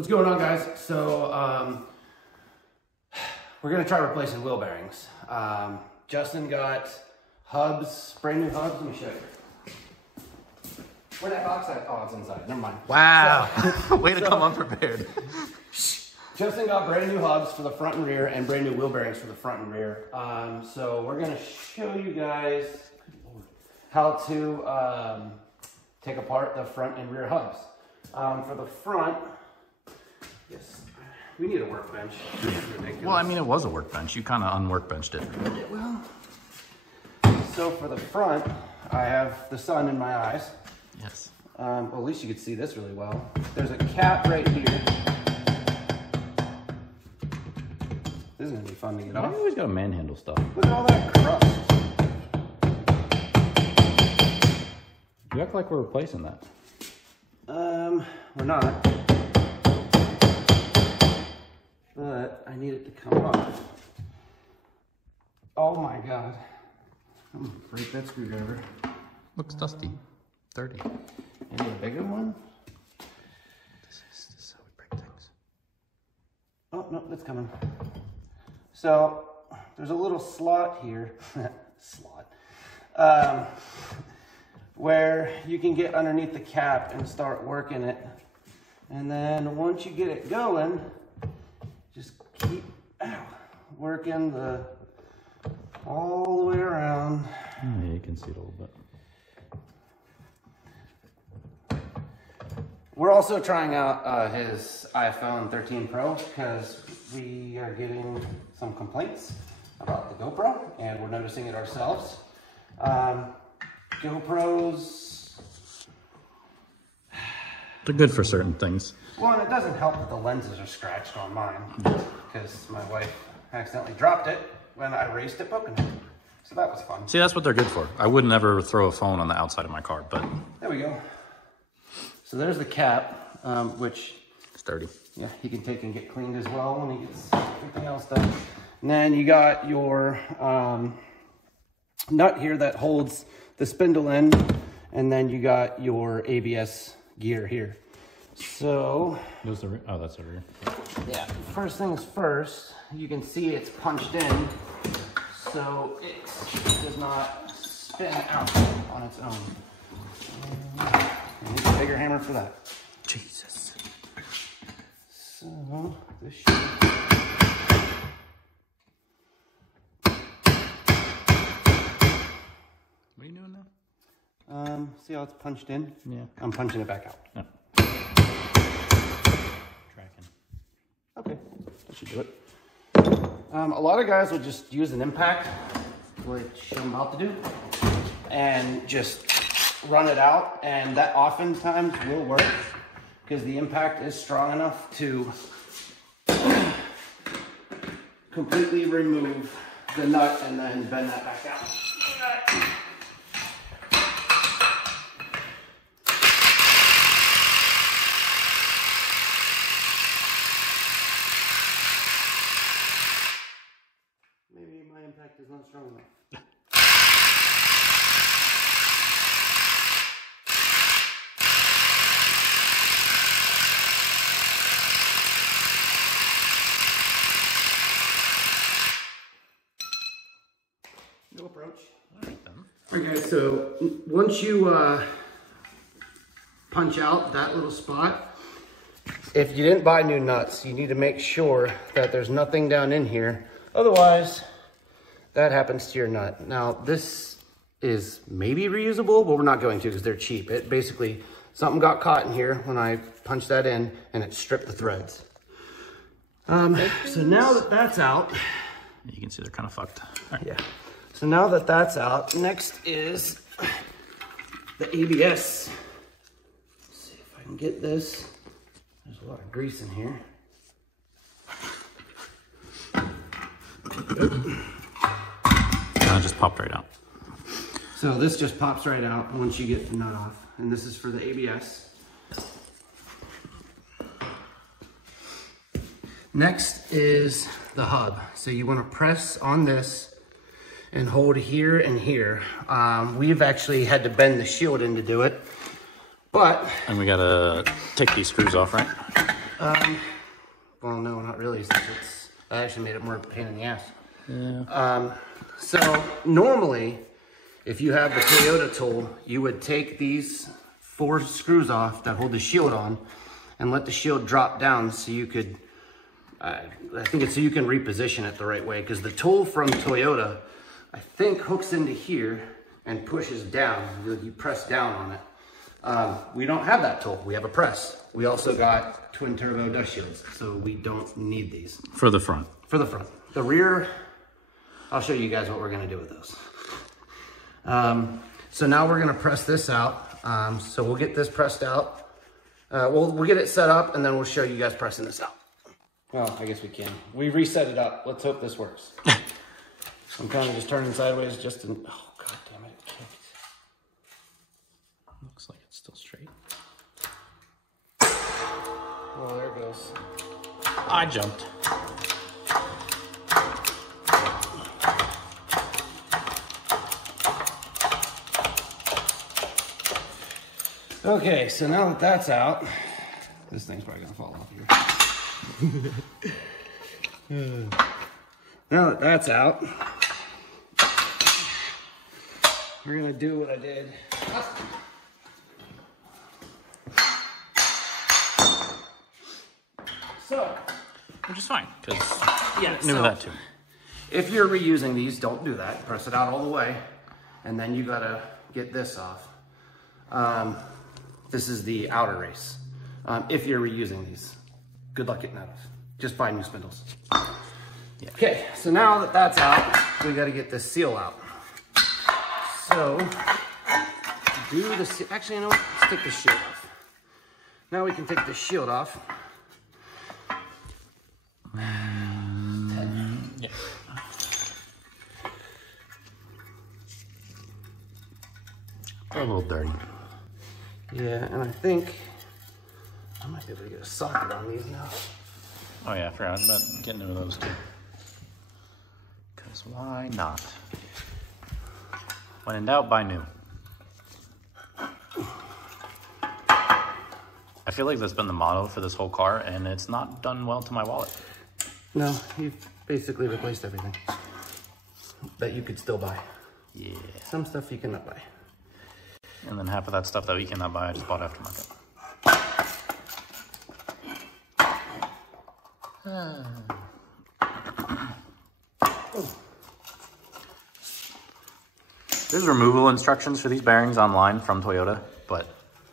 What's going on, guys? So we're gonna try replacing wheel bearings. Justin got hubs, brand new hubs. Let me show you. Where that box at? Oh, it's inside. Never mind. Wow. So, way to come unprepared. Justin got brand new hubs for the front and rear and brand new wheel bearings for the front and rear. So we're gonna show you guys how to take apart the front and rear hubs. For the front, yes, we need a workbench. Well, I mean, it was a workbench. You kind of unworkbenched it. Well, so for the front, I have the sun in my eyes. Yes. Well, at least you could see this really well. There's a cap right here. This is gonna be fun to get off. You always gotta manhandle stuff. Look at all that crust. You act like we're replacing that. We're not. But I need it to come off. Oh my God. I'm gonna break that screwdriver. Looks dusty. Dirty. Maybe a bigger one? This is how we break things. Oh, no, that's coming. So, there's a little slot here. Where you can get underneath the cap and start working it. And then once you get it going, just keep working all the way around. Yeah, you can see it a little bit. We're also trying out his iPhone 13 Pro because we are getting some complaints about the GoPro and we're noticing it ourselves. GoPros, they're good for certain things. well, and it doesn't help that the lenses are scratched on mine because my wife accidentally dropped it when I raced at Pocono. So that was fun. See, that's what they're good for. I would never throw a phone on the outside of my car, but... There we go. So there's the cap, which... It's dirty. Yeah, he can take and get cleaned as well when he gets everything else done. And then you got your nut here that holds the spindle in, and then you got your ABS gear here. So... Oh, that's over here. Yeah, first things first, you can see it's punched in, so it does not spin out on its own. You need a bigger hammer for that. Jesus. So, this should... What are you doing now? See how it's punched in? Yeah. I'm punching it back out. No. Tracking. Okay, that should do it. A lot of guys will just use an impact, which I'm about to do, and just run it out, and that oftentimes will work because the impact is strong enough to completely remove the nut and then bend that back out. Maybe my impact is not strong enough. No approach. All right, then. All right, guys, so once you punch out that little spot, if you didn't buy new nuts, you need to make sure that there's nothing down in here. Otherwise, that happens to your nut. Now, this is maybe reusable, but we're not going to because they're cheap. It basically, something got caught in here when I punched that in and it stripped the threads. So now that that's out. You can see they're kind of fucked. Right. Yeah. So now that that's out, next is the ABS. Let's see if I can get this. There's a lot of grease in here. It just popped right out. So this just pops right out once you get the nut off. And this is for the ABS. Next is the hub. So you want to press on this and hold here and here. We've actually had to bend the shield in to do it, but... And we gotta take these screws off, right? Well, no, not really, since I actually made it more pain in the ass. Yeah. So normally, if you have the Toyota tool, you would take these 4 screws off that hold the shield on and let the shield drop down so you could, I think it's so you can reposition it the right way, because the tool from Toyota, I think, hooks into here and pushes down. You press down on it. We don't have that tool. We have a press. We also got twin turbo dust shields, so we don't need these. For the front. For the front. The rear, I'll show you guys what we're gonna do with those. So now we're gonna press this out. So we'll get this pressed out. We'll get it set up and then we'll show you guys pressing this out. Well, I guess we can. We reset it up. Let's hope this works. I'm kind of just turning sideways just to, oh, God damn it. Looks like it's still straight. Well, there it goes. I jumped. Okay, so now that that's out, this thing's probably gonna fall off here. Now that that's out, we're gonna do what I did. So, Which is fine, because yeah, I knew that too. If you're reusing these, don't do that. Press it out all the way, and then you gotta get this off. This is the outer race. If you're reusing these, good luck getting that off. Just buy new spindles. Yeah. Okay, so now that that's out, we gotta get this seal out. So, do the seal, actually, you know what? Let's take the shield off. Now we can take the shield off. Yeah. A little dirty. Yeah, and I think I might be able to get a socket on these now. Oh yeah, I forgot about getting rid of those too. Because why not? When in doubt, buy new. I feel like that's been the motto for this whole car, and it's not done well to my wallet. No, you've basically replaced everything that you could still buy. Yeah. Some stuff you cannot buy. And then half of that stuff that we cannot buy, I just bought aftermarket. There's removal instructions for these bearings online from Toyota,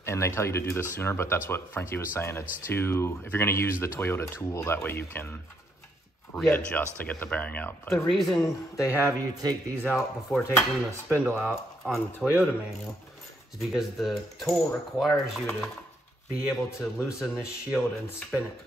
and they tell you to do this sooner, but that's what Frankie was saying. It's if you're gonna use the Toyota tool, that way you can readjust to get the bearing out. But the reason they have you take these out before taking the spindle out on the Toyota manual is because the tool requires you to be able to loosen this shield and spin it.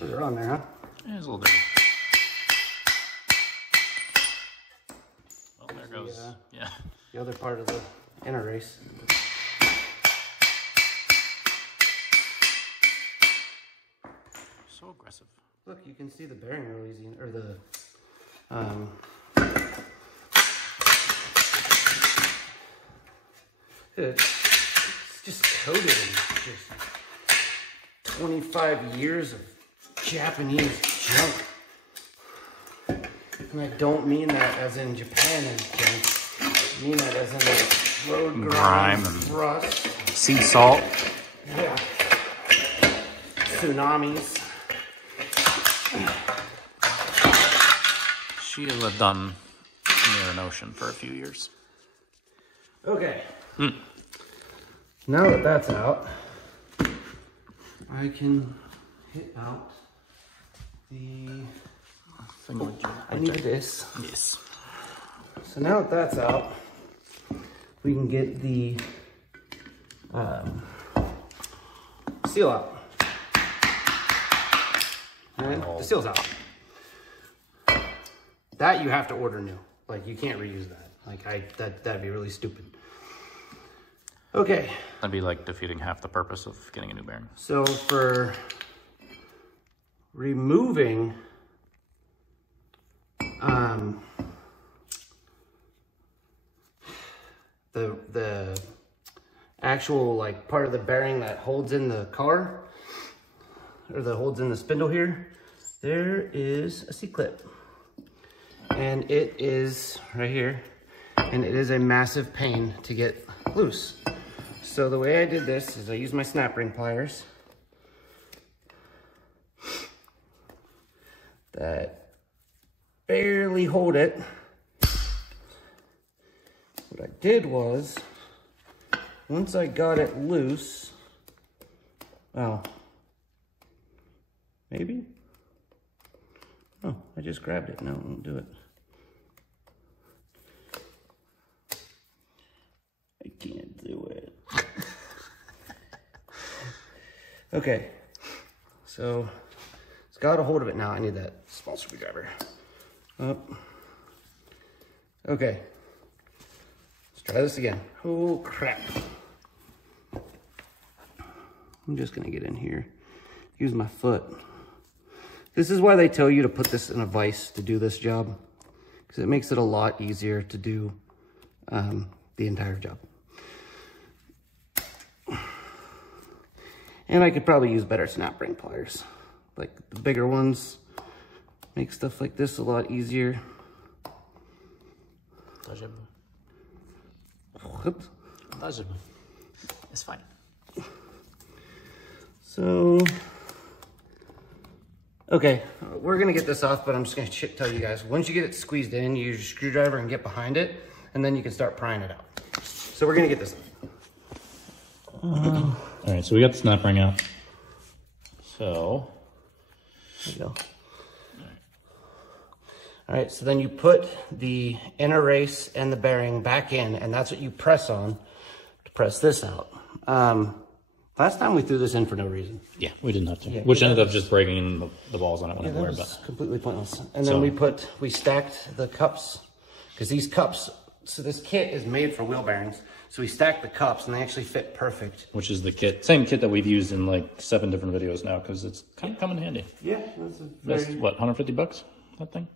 Those are on there, huh? Yeah, it's a little dirty. Well, there goes. Yeah. The other part of the inner race. So aggressive. Look, you can see the bearing real easy, or the it's just coated in just 25 years of Japanese junk. And I don't mean that as in Japan and junk. I mean that as in like road grime and rust. Sea salt. Yeah. Tsunamis. She has lived on near an ocean for a few years. Okay. Now that that's out, I can hit out the I need this. Yes. So now that that's out, we can get the seal out. And the seal's out. That you have to order new. Like, you can't reuse that. Like, that'd be really stupid. Okay. That'd be like defeating half the purpose of getting a new bearing. So we're removing the actual like part of the bearing that holds in the car, or that holds in the spindle here, there is a C-clip. And it is right here, and it is a massive pain to get loose. So the way I did this is I used my snap ring pliers that barely hold it. What I did was, once I got it loose, well, maybe? Oh, I just grabbed it. No, it won't do it. I can't do it. Okay, so it's got a hold of it now. I need that small screwdriver. Up. Okay, let's try this again. Oh crap. I'm just gonna get in here, use my foot. This is why they tell you to put this in a vise to do this job, because it makes it a lot easier to do the entire job. And I could probably use better snap ring pliers. Like the bigger ones make stuff like this a lot easier. What? It's fine. So, okay, we're gonna get this off, but I'm just gonna tell you guys, once you get it squeezed in, you use your screwdriver and get behind it, and then you can start prying it out. So we're gonna get this off. All right, so we got the snap ring out. So, there you go. All right, so then you put the inner race and the bearing back in, and that's what you press on to press this out. Last time we threw this in for no reason. yeah, we didn't have to. Yeah, Which ended up just breaking the balls on it when Yeah, I that worried was about. completely pointless. And then we stacked the cups, because these cups, so this kit is made for wheel bearings. So we stacked the cups and they actually fit perfect. Which is the kit, same kit that we've used in like 7 different videos now, because it's kind of come in handy. Yeah, that's a That's very... what, 150 bucks, that thing?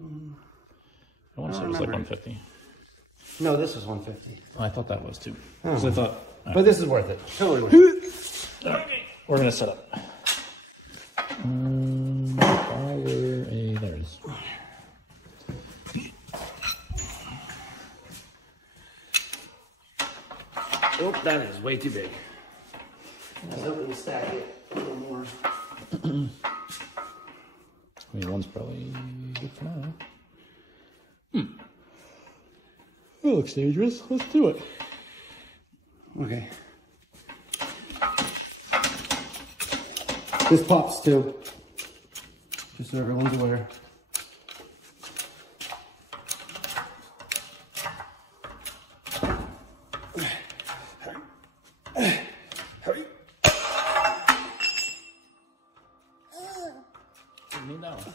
I want to say it was like remember. 150. No, this was 150. I thought that was too. Because I thought, But this is worth it. Totally worth it. okay, we're gonna set up. There it is. Oh, that is way too big. I was hoping to stack it a little more. I mean, one's probably good for now. That looks dangerous. Let's do it. Okay. This pops too, just so everyone's aware. Need that one.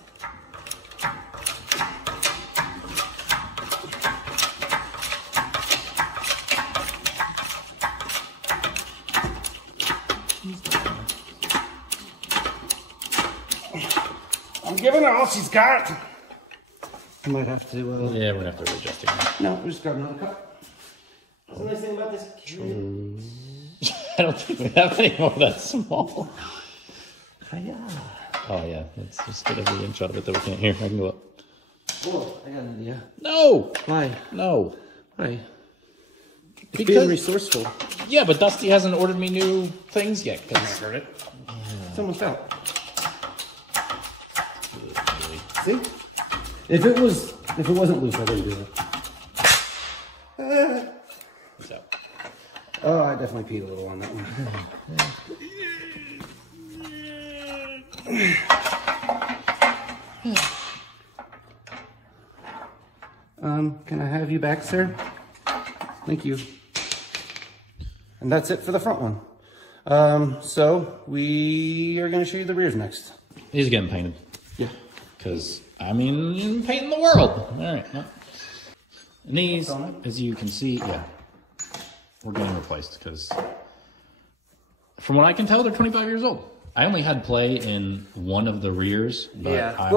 I'm giving her all she's got. I might have to, Yeah, we're gonna have to readjust again. no, we'll just grab another cup. That's the nice thing about this kit. I don't think we have any more that small. Hiya. Oh yeah, let's just get every inch out of it that we can't hear. I can go up. Oh, I got an idea. No! Why? No. Why? It's Because- being resourceful. Yeah, but Dusty hasn't ordered me new things yet. Cause heard it. It's almost out. See? If it wasn't loose, I wouldn't do it. It's out. Oh, I definitely peed a little on that one. Can I have you back, sir? Thank you. And that's it for the front one. So we are going to show you the rears next. He's getting painted. Yeah. Because, I mean, painting the world. All right. Well. And these, as you can see, yeah, we're getting replaced because, from what I can tell, they're 25 years old. I only had play in one of the rears, but Yeah, I'm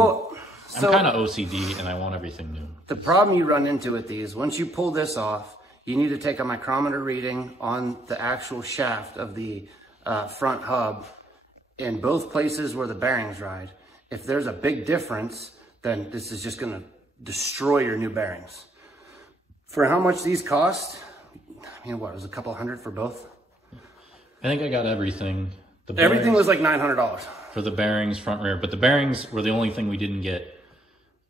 kind of OCD and I want everything new. The problem you run into with these, once you pull this off, you need to take a micrometer reading on the actual shaft of the front hub in both places where the bearings ride. If there's a big difference, then this is just gonna destroy your new bearings. For how much these cost, I mean, what, it was a couple $100 for both? I think I got everything. Everything was like $900. For the bearings, front, rear. But the bearings were the only thing we didn't get.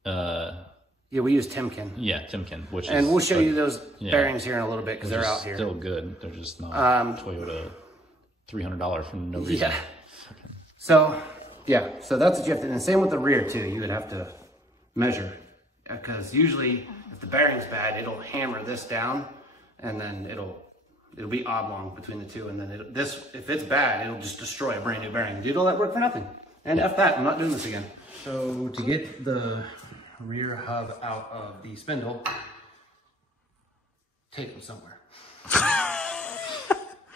Yeah, we used Timken. Yeah, Timken. And we'll show you those bearings here in a little bit because they're out here. Still good. They're just not Toyota $300 for no reason. Yeah. So, yeah. So that's what you have to do. And same with the rear too. You would have to measure. Because usually if the bearing's bad, it'll hammer this down and then it'll be oblong between the two. And then if it's bad, it'll just destroy a brand new bearing. You did all that work for nothing. And F that, I'm not doing this again. So to get the rear hub out of the spindle, take them somewhere.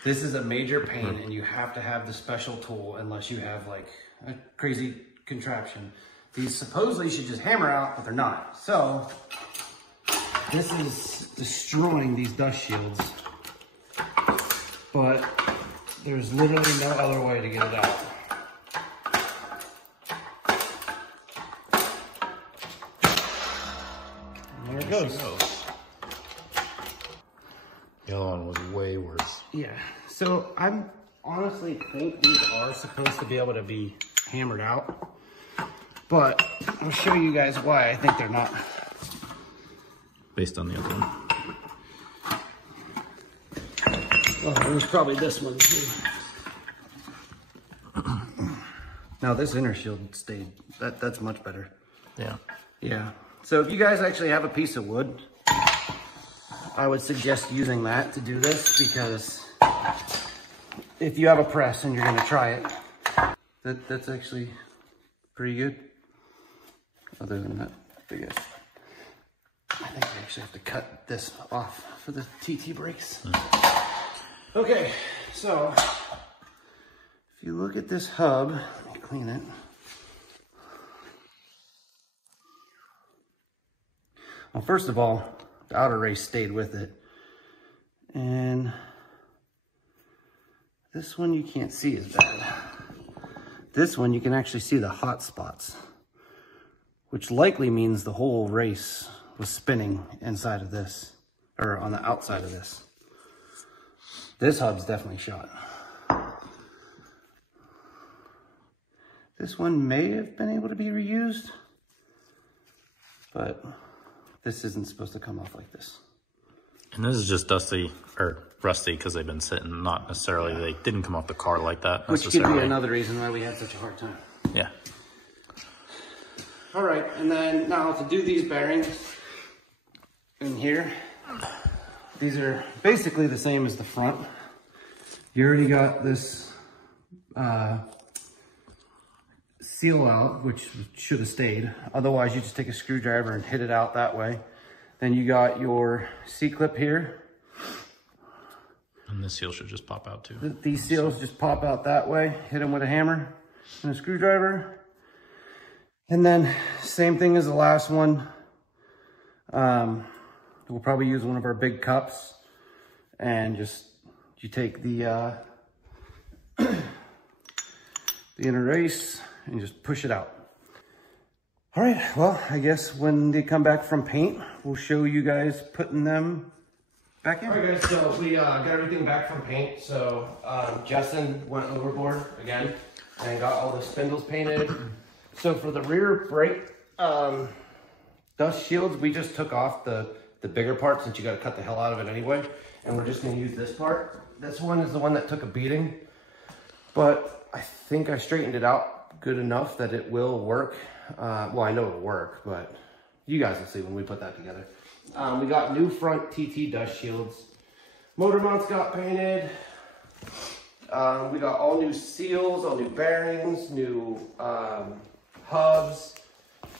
This is a major pain and you have to have the special tool unless you have like a crazy contraption. These supposedly should just hammer out, but they're not. So this is destroying these dust shields, but there's literally no other way to get it out. And there it goes. The other one was way worse. Yeah, so I honestly think these are supposed to be able to be hammered out, but I'll show you guys why I think they're not. Based on the other one. Well, there's probably this one too. Now this inner shield stayed, that's much better. Yeah. Yeah, so if you guys actually have a piece of wood, I would suggest using that to do this, because if you have a press and you're gonna try it, that's actually pretty good. Other than that, I guess. I think we actually have to cut this off for the TT brakes. Okay, so if you look at this hub, let me clean it. Well, first of all, the outer race stayed with it. And this one you can't see as bad. This one you can actually see the hot spots, which likely means the whole race was spinning inside of this, or on the outside of this. This hub's definitely shot. This one may have been able to be reused, but this isn't supposed to come off like this. And this is just dusty, or rusty, because they've been sitting, not necessarily, they didn't come off the car like that Which could be another reason why we had such a hard time. Yeah. All right, and then now to do these bearings in here, these are basically the same as the front. You already got this seal out, which should have stayed. Otherwise, you just take a screwdriver and hit it out that way. Then you got your C-clip here. And this seal should just pop out too. These seals just pop out that way. Hit them with a hammer and a screwdriver. And then same thing as the last one. We'll probably use one of our big cups and just, you take the inner race and just push it out. All right, well, I guess when they come back from paint, we'll show you guys putting them back in. All right, guys, so we got everything back from paint. So Justin went overboard again and got all the spindles painted. So for the rear brake dust shields, we just took off the bigger part, since you got to cut the hell out of it anyway. And we're just going to use this part. This one is the one that took a beating, but I think I straightened it out good enough that it will work. Well, I know it'll work, but you guys will see when we put that together. We got new front TT dust shields. Motor mounts got painted. We got all new seals, all new bearings, new hubs,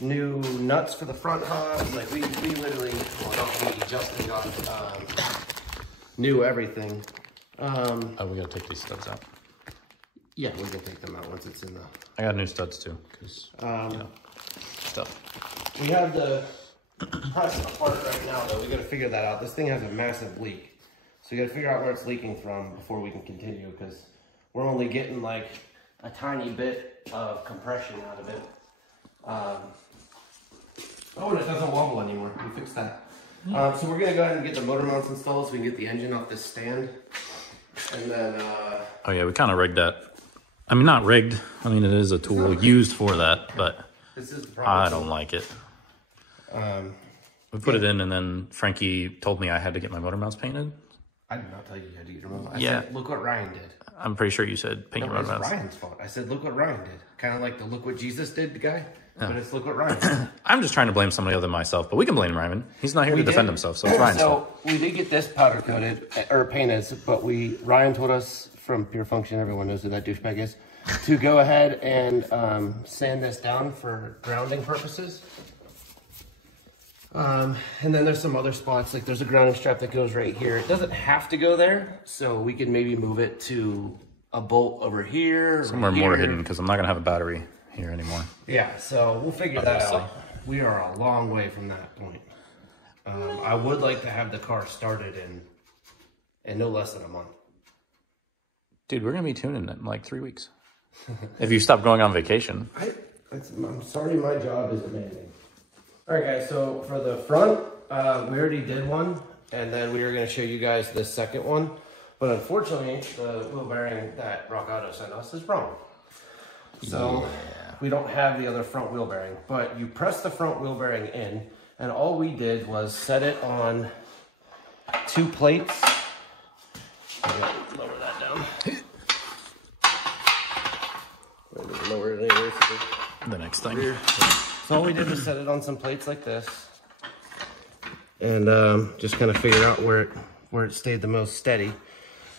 new nuts for the front hubs. Like we literally, well, not we, Justin got new everything. Oh, we gotta take these studs out. Yeah, we can take them out once it's in the... I got new studs too, because, you know, stuff. We have the press apart right now, though. We got to figure that out. This thing has a massive leak. So we got to figure out where it's leaking from before we can continue, because we're only getting like a tiny bit of compression out of it. Oh, and it doesn't wobble anymore. We fixed that. So we're going to go ahead and get the motor mounts installed so we can get the engine off this stand. And then... oh yeah, we kind of rigged that. I mean, not rigged. I mean, it is a tool used for that, but this is the problem. I don't like it. We put it in, and then Frankie told me I had to get my motor mounts painted. I did not tell you had to get your motor mounts. I said, look what Ryan did. I'm pretty sure you said paint your motor mounts. It's Ryan's fault. I said, look what Ryan did. Kind of like the look what Jesus did guy, but it's look what Ryan did. I'm just trying to blame somebody other than myself, but we can blame Ryan. He's not here to defend himself, so it's Ryan's fault. So we did get this powder coated, or painted, but Ryan told us from Pure Function, everyone knows who that douchebag is, to go ahead and sand this down for grounding purposes. And then there's some other spots, like there's a grounding strap that goes right here. It doesn't have to go there, so we can maybe move it to a bolt over here. Somewhere more hidden, because I'm not going to have a battery here anymore. Yeah, so we'll figure that out. We are a long way from that point. I would like to have the car started in no less than a month. Dude, we're going to be tuning in like 3 weeks. If you stop going on vacation. I'm sorry, my job is demanding. All right, guys, so for the front, we already did one, and then we were going to show you guys the second one. But unfortunately, the wheel bearing that Rock Auto sent us is wrong. So we don't have the other front wheel bearing. But you press the front wheel bearing in, and all we did was set it on 2 plates. Lower that down. Lower it anyway. The next thing. So all we did was set it on some plates like this, and just kind of figure out where it stayed the most steady.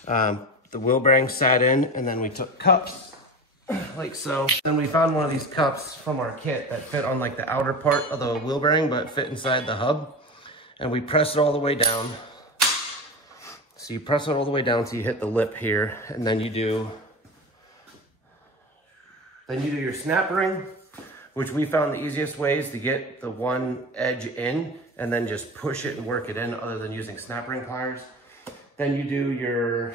The wheel bearing sat in, and then we took cups like so. Then we found one of these cups from our kit that fit on like the outer part of the wheel bearing, but fit inside the hub, and we press it all the way down. So you press it all the way down so you hit the lip here, and then you do your snap ring, which we found the easiest way is to get the one edge in and then just push it and work it in other than using snap ring pliers. Then you do your...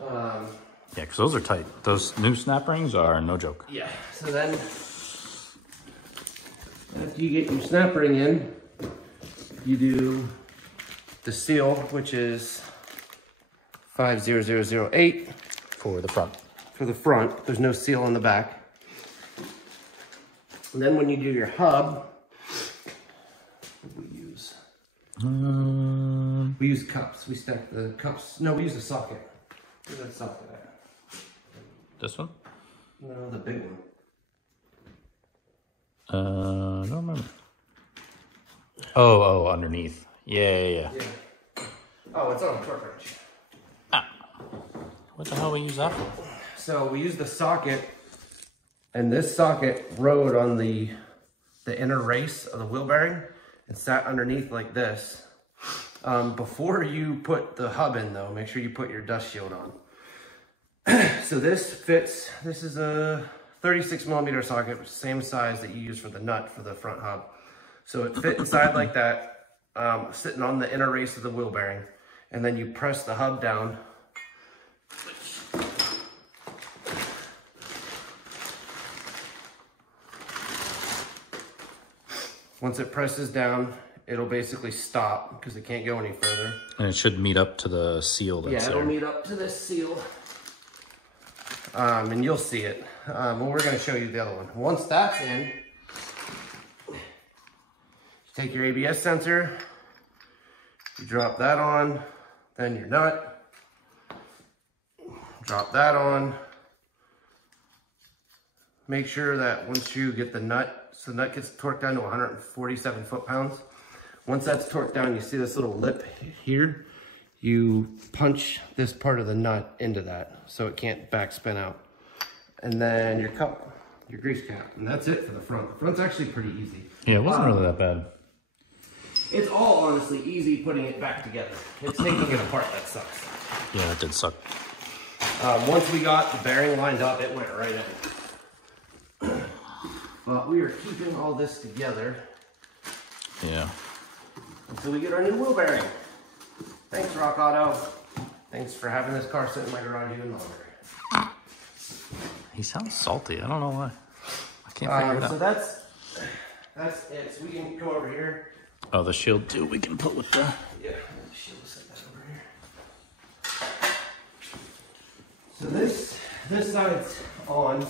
yeah, because those are tight. Those new snap rings are no joke. Yeah, so then after you get your snap ring in, you do the seal, which is 50008. For the front. For the front, there's no seal on the back. And then when you do your hub, what do we use? We use cups. We stack the cups. No, we use a socket. Where's that socket at? This one? No, the big one. I don't remember. Oh, underneath. Yeah. Oh, it's on a torque wrench. Ah. What the hell we use that for? So we use the socket, and this socket rode on the inner race of the wheel bearing and sat underneath like this. Before you put the hub in though, make sure you put your dust shield on. So this fits, this is a 36mm socket, same size that you use for the nut for the front hub. So it fit inside like that, sitting on the inner race of the wheel bearing. And then you press the hub down. Once it presses down, it'll basically stop because it can't go any further. And it should meet up to the seal that's there. Yeah, it'll meet up to this seal. And you'll see it. But we're going to show you the other one. Once that's in, you take your ABS sensor, you drop that on, then your nut, drop that on. Make sure that once you get the nut, so the nut gets torqued down to 147 foot-pounds. Once that's torqued down, you see this little lip here. You punch this part of the nut into that so it can't backspin out. And then your cup, your grease cap, and that's it for the front. The front's actually pretty easy. Yeah, it wasn't really that bad. It's all honestly easy putting it back together. It's taking it apart that sucks. Yeah, it did suck. Once we got the bearing lined up, it went right in. But we are keeping all this together. Yeah. Until we get our new wheel bearing. Thanks, Rock Auto. Thanks for having this car sit in my garage even longer. He sounds salty. I don't know why. I can't figure it out. So that's it. So we can go over here. Oh, the shield too. We can put with the. Yeah, the shield is set that over here. So this side's on.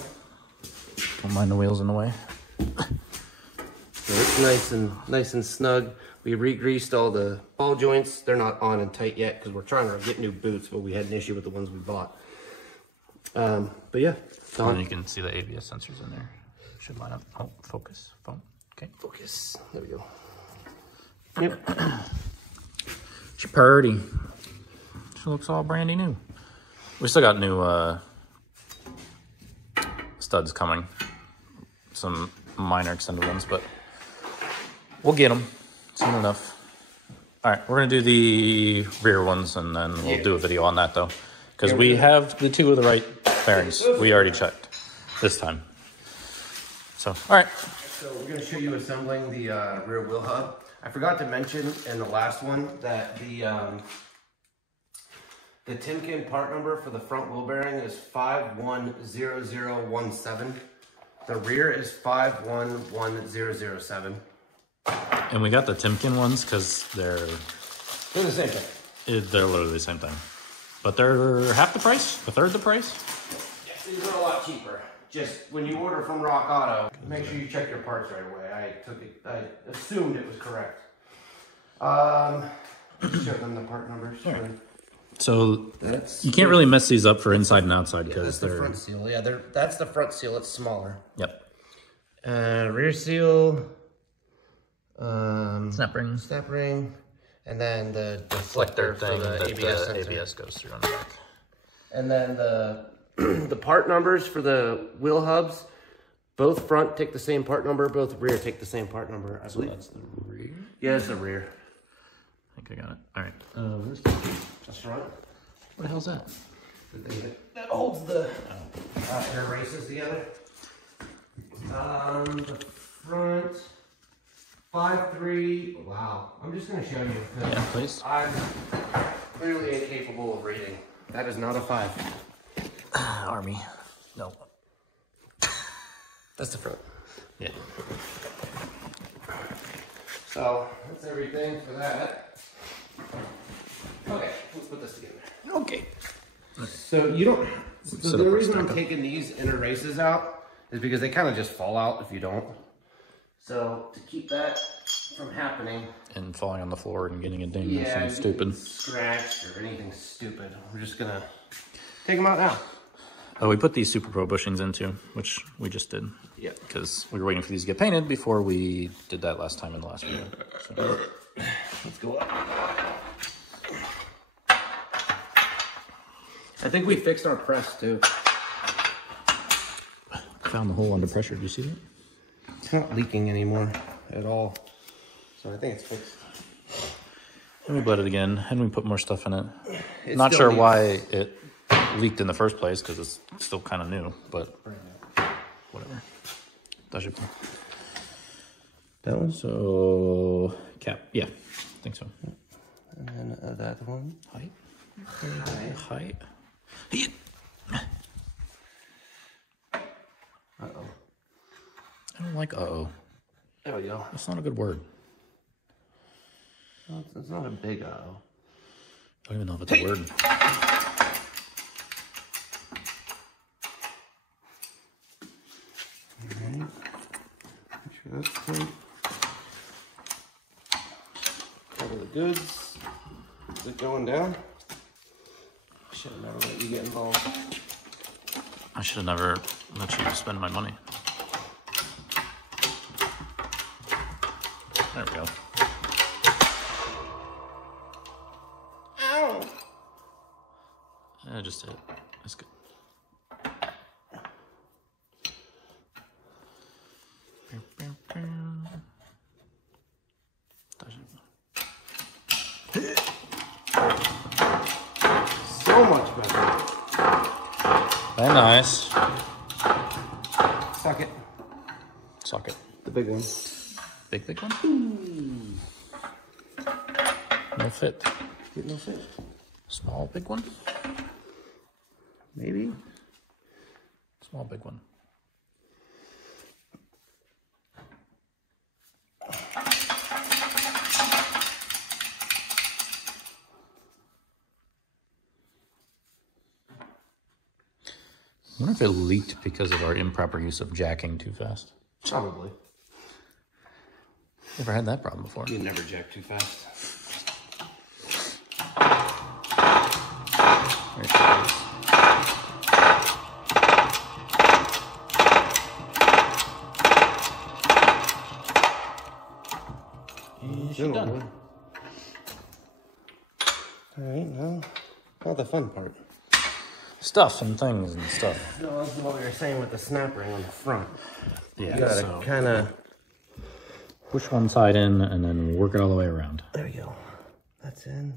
Don't mind the wheels in the way. So it's nice and snug. We re-greased all the ball joints. They're not on and tight yet because we're trying to get new boots, but we had an issue with the ones we bought. But yeah, and you can see the ABS sensors in there. Should line up. Oh, focus. Phone. Okay. Focus. There we go. Yep. She's purty. She looks all brandy new. We still got new studs coming. Some minor extended ones, but we'll get them soon enough. All right, we're gonna do the rear ones, and then we'll do a video on that though, because we have the two of the right bearings. We already checked this time. So, all right. So we're gonna show you assembling the rear wheel hub. I forgot to mention in the last one that the Timken part number for the front wheel bearing is 510017. The rear is 511007. And we got the Timken ones because they're the same thing. They're literally the same thing, but they're half the price, a third the price. Yes, these are a lot cheaper. Just when you order from Rock Auto, make sure you check your parts right away. I assumed it was correct. Show them the part numbers. Right. So you can't really mess these up for inside and outside because that's the front seal. Yeah, that's the front seal. It's smaller. Yep. Rear seal. Snap ring, and then the deflector thing for the ABS sensor. ABS goes through on the back. And then the part numbers for the wheel hubs, both front take the same part number, both rear take the same part number. I believe that's the rear. Yeah, it's the rear. I think I got it. All right. Where's Just front. What the hell's that? The thing that holds the air races together. The front. 5'3". Wow. I'm just going to show you. Yeah, please. I'm clearly incapable of reading. That is not a 5. Army. No. That's the front. Yeah. So that's everything for that. Okay, let's put this together. Okay. So you don't. So the reason I'm taking these inner races out is because they kind of just fall out if you don't. So to keep that from happening and falling on the floor and getting a ding or something stupid, scratched or anything stupid, we're just gonna take them out now. Oh, we put these Super Pro bushings in too, which we just did. Yeah. Because we were waiting for these to get painted before we did that last time in the last video. So. Let's go up. I think we fixed our press too. Found the hole under pressure. Do you see that? It's not leaking anymore at all. So I think it's fixed. And we bled it again, and we put more stuff in it. Not sure why it leaked in the first place, because it's still kind of new, but whatever. That should be. That one? So, cap. Yeah, I think so. And then that one. Height. Height. Uh-oh. I don't like uh-oh. There we go. That's not a good word. Well, it's not a big uh-oh. I don't even know if it's a word. Alright. Make sure that's tight. Cover the goods. Is it going down? Should have never let you get involved. I should have never let you spend my money. There we go. Ow! I just did it. That's good. So much better. Very nice. Socket. Socket. The big one. Big one? Ooh. No fit. Get no fit. Small big one? Maybe. Small big one. I wonder if it leaked because of our improper use of jacking too fast. Probably. Never had that problem before. You never jack too fast. There she goes. And she's done. All right, now the fun part. Stuff and things and stuff. No, that's what we were saying with the snap ring on the front. Yeah, You gotta kind of push one side in and then work it all the way around. There we go. That's in.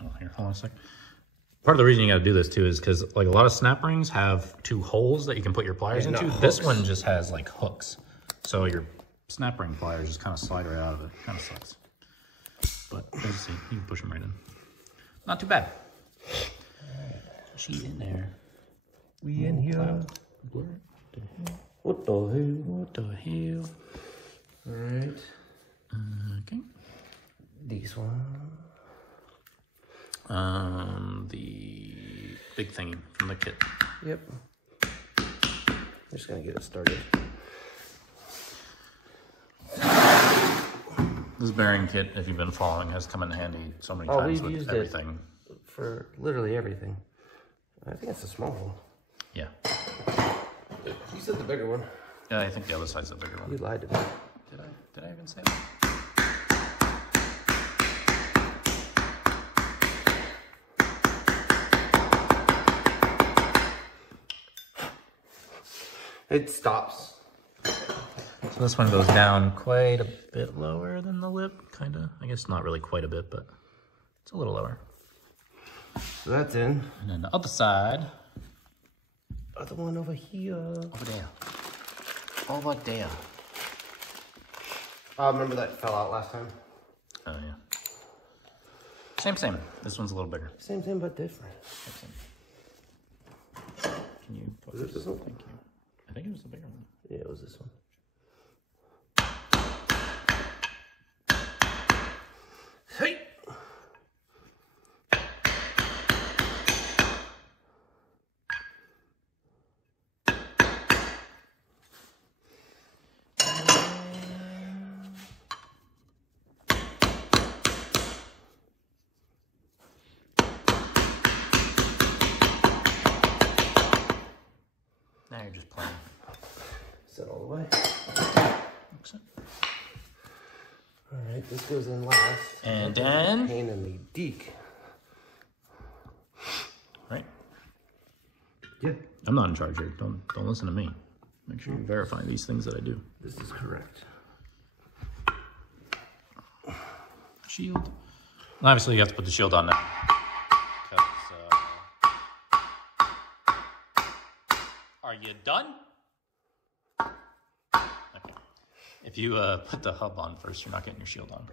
Oh, here, hold on a sec. Part of the reason you got to do this too is because like a lot of snap rings have 2 holes that you can put your pliers into. This one just has like hooks, so your snap ring pliers just kind of slide right out of it. Kind of sucks, but let's see, you can push them right in. Not too bad. She's in there. We in here. What the hell? What the hell? All right. Okay. These one. The big thingy from the kit. Yep. I'm just gonna get it started. This bearing kit, if you've been following, has come in handy so many times we've with used everything. It for literally everything. I think it's a small one. Yeah. You said the bigger one. Yeah, I think the other side's the bigger one. You lied to me. Did I even say that? It stops. So this one goes down quite a bit lower than the lip, kind of. I guess not really quite a bit, but it's a little lower. So that's in. And then the other side. Other one over here. Over there. Over there. Remember that fell out last time? Oh, yeah. Same. This one's a little bigger. Same but different. Can you put Is it this one? Thank you. I think it was the bigger one. Yeah, it was this one. Hey! Now you're just playing. Set all the way. Looks it. All right, this goes in last. And then, Pain in the deek. right? Yeah, I'm not in charge here. Don't listen to me. Make sure you verify these things that I do. this is correct. Shield. Obviously, you have to put the shield on now. Are you done? Okay. If you put the hub on first, you're not getting your shield on.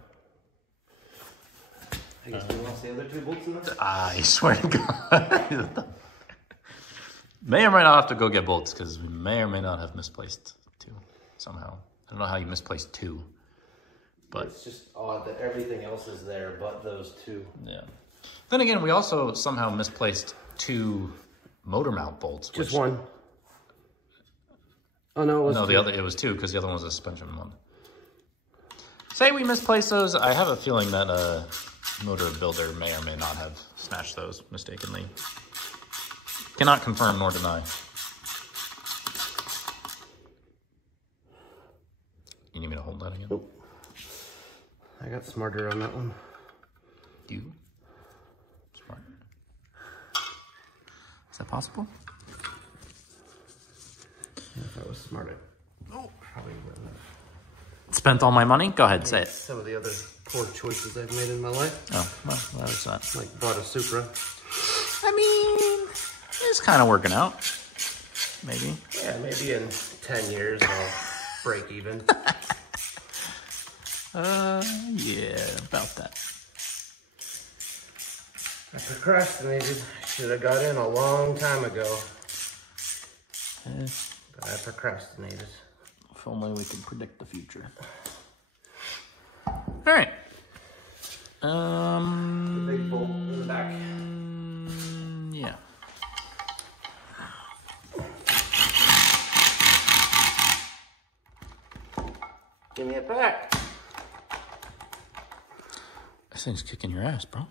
I guess we lost the other 2 bolts in there? I swear to God. May or may not have to go get bolts because we may or may not have misplaced 2 somehow. I don't know how you misplaced 2. But it's just odd that everything else is there but those 2. yeah. Then again, we also somehow misplaced 2 motor mount bolts. Just one. Oh no, it was No, 2. it was 2 because the other one was a suspension one. Say we misplaced those. I have a feeling that a motor builder may or may not have smashed those mistakenly. Cannot confirm nor deny. You need me to hold that again? Nope. I got smarter on that one. You? Smart. Is that possible? If I was smart, I probably wouldn't have. spent all my money? Go ahead, say it. Some of the other poor choices I've made in my life. Oh, well, that was that. Like bought a Supra. I mean, it's kind of working out. Maybe. Yeah, maybe in 10 years I'll break even. Yeah, about that. I procrastinated. Should have got in a long time ago. But I procrastinated. If only we could predict the future. All right. The big bolt in the back. Yeah. Give me it back. This thing's kicking your ass, bro.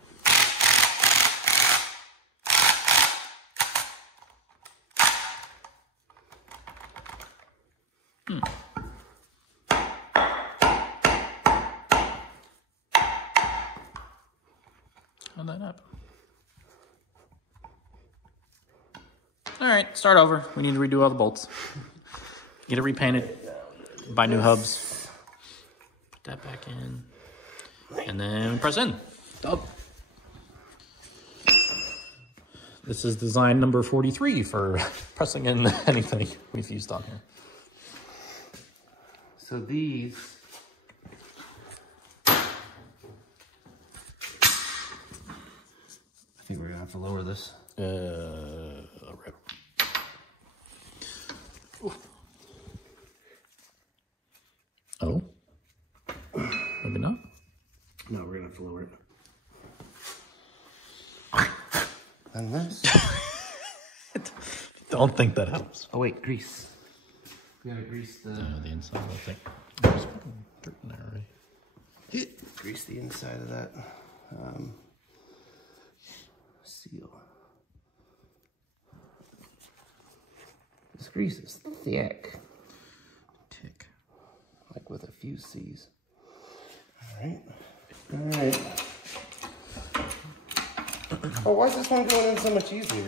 How'd that happen? All right, start over. We need to redo all the bolts. Get it repainted. Buy new hubs. Put that back in. And then press in. Done. This is design number 43 for pressing in anything we've used on here. So these I think we're gonna have to lower this. Right. Oh? Maybe not? No, we're gonna have to lower it. And this. Don't think that helps. Oh wait, grease. We gotta grease the The inside, I think. There's dirt in there already. grease the inside of that seal. This grease is thick. Tick. Like with a few C's. Alright. Alright. Oh, why is this one going in so much easier?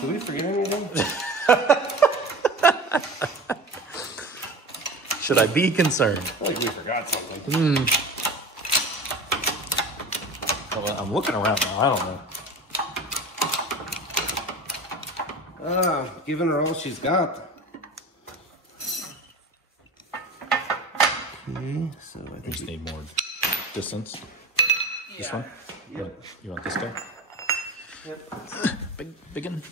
Did we forget anything? Should I be concerned? I feel like we forgot something. Well, I'm looking around now. I don't know. Giving her all she's got. Okay, so I We think just need more distance. This one? Yep. You want this guy? Yep. Big one.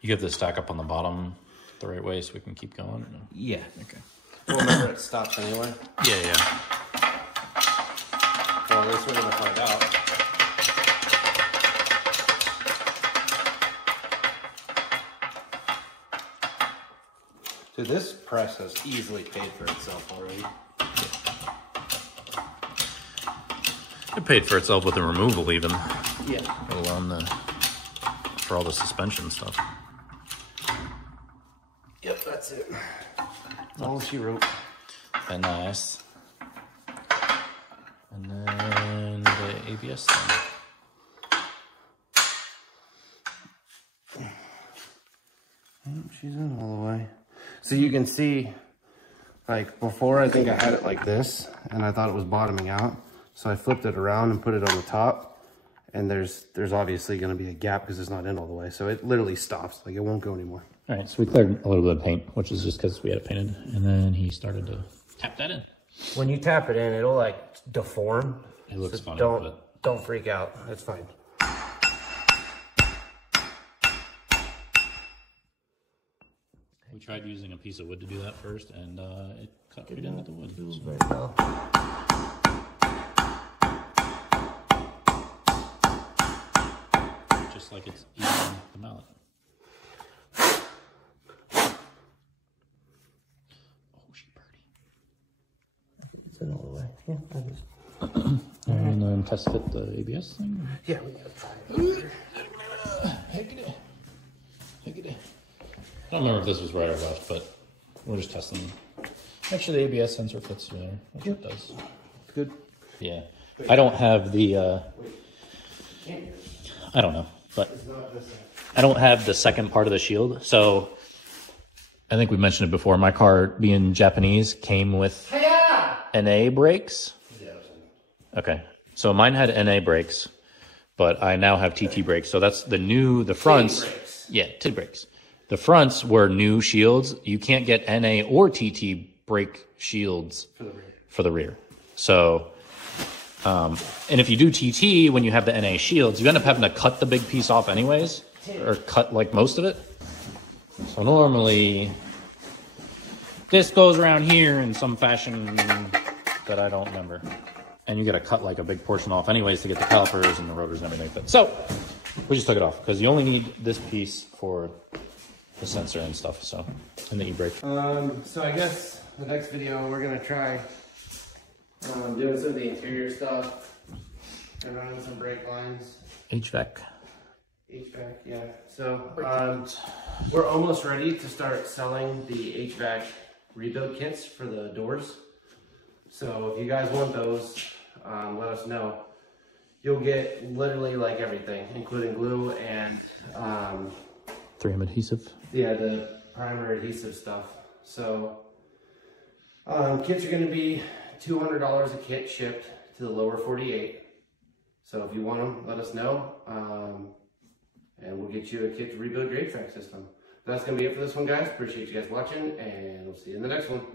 You get this stack up on the bottom the right way so we can keep going? Or no? Yeah. Okay. Well, remember it stops anyway. Yeah. Well, at least we're gonna find out. Dude, this press has easily paid for itself already. It paid for itself with the removal even. Yeah. Let alone for all the suspension stuff. Yep, that's it. All she wrote. And nice. And then the ABS thing. She's in all the way. So you can see, like before I think I had it like this and I thought it was bottoming out. So I flipped it around and put it on the top, and there's obviously gonna be a gap because it's not in all the way. So it literally stops, like it won't go anymore. All right, so we cleared a little bit of paint, which is just because we had it painted. And then he started to tap that in. When you tap it in, it'll like deform. It looks funny, Don't freak out, it's fine. We tried using a piece of wood to do that first, and it cut right into the wood. So. Very well. Just like it's eating the mallet. Oh, she birdie. It's in all the way. Yeah, I just... And then test fit the ABS thing. Yeah, we gotta try it. I don't remember if this was right or left, but we're just testing. Actually, the ABS sensor fits through there, which it does. Good. Yeah. I don't have the, I don't know, but I don't have the second part of the shield. So I think we mentioned it before. My car, being Japanese, came with NA brakes. Okay, so mine had NA brakes, but I now have TT brakes. So that's the fronts. Yeah, TT brakes. The fronts were new shields. You can't get NA or TT brake shields for the rear. So, and if you do TT, when you have the NA shields, you end up having to cut the big piece off anyways, or cut like most of it. So normally, this goes around here in some fashion that I don't remember. And you got to cut like a big portion off anyways to get the calipers and the rotors and everything. But so we just took it off because you only need this piece for the sensor and stuff. So, and the e-brake. So I guess the next video we're gonna try doing some of the interior stuff and running some brake lines. HVAC, yeah. So we're almost ready to start selling the HVAC rebuild kits for the doors. So if you guys want those, let us know. You'll get literally like everything, including glue and 3M adhesive. Yeah, the primer adhesive stuff. So kits are going to be $200 a kit shipped to the lower 48. So if you want them, let us know, and we'll get you a kit to rebuild your HVAC system. That's going to be it for this one, guys. Appreciate you guys watching, and we'll see you in the next one.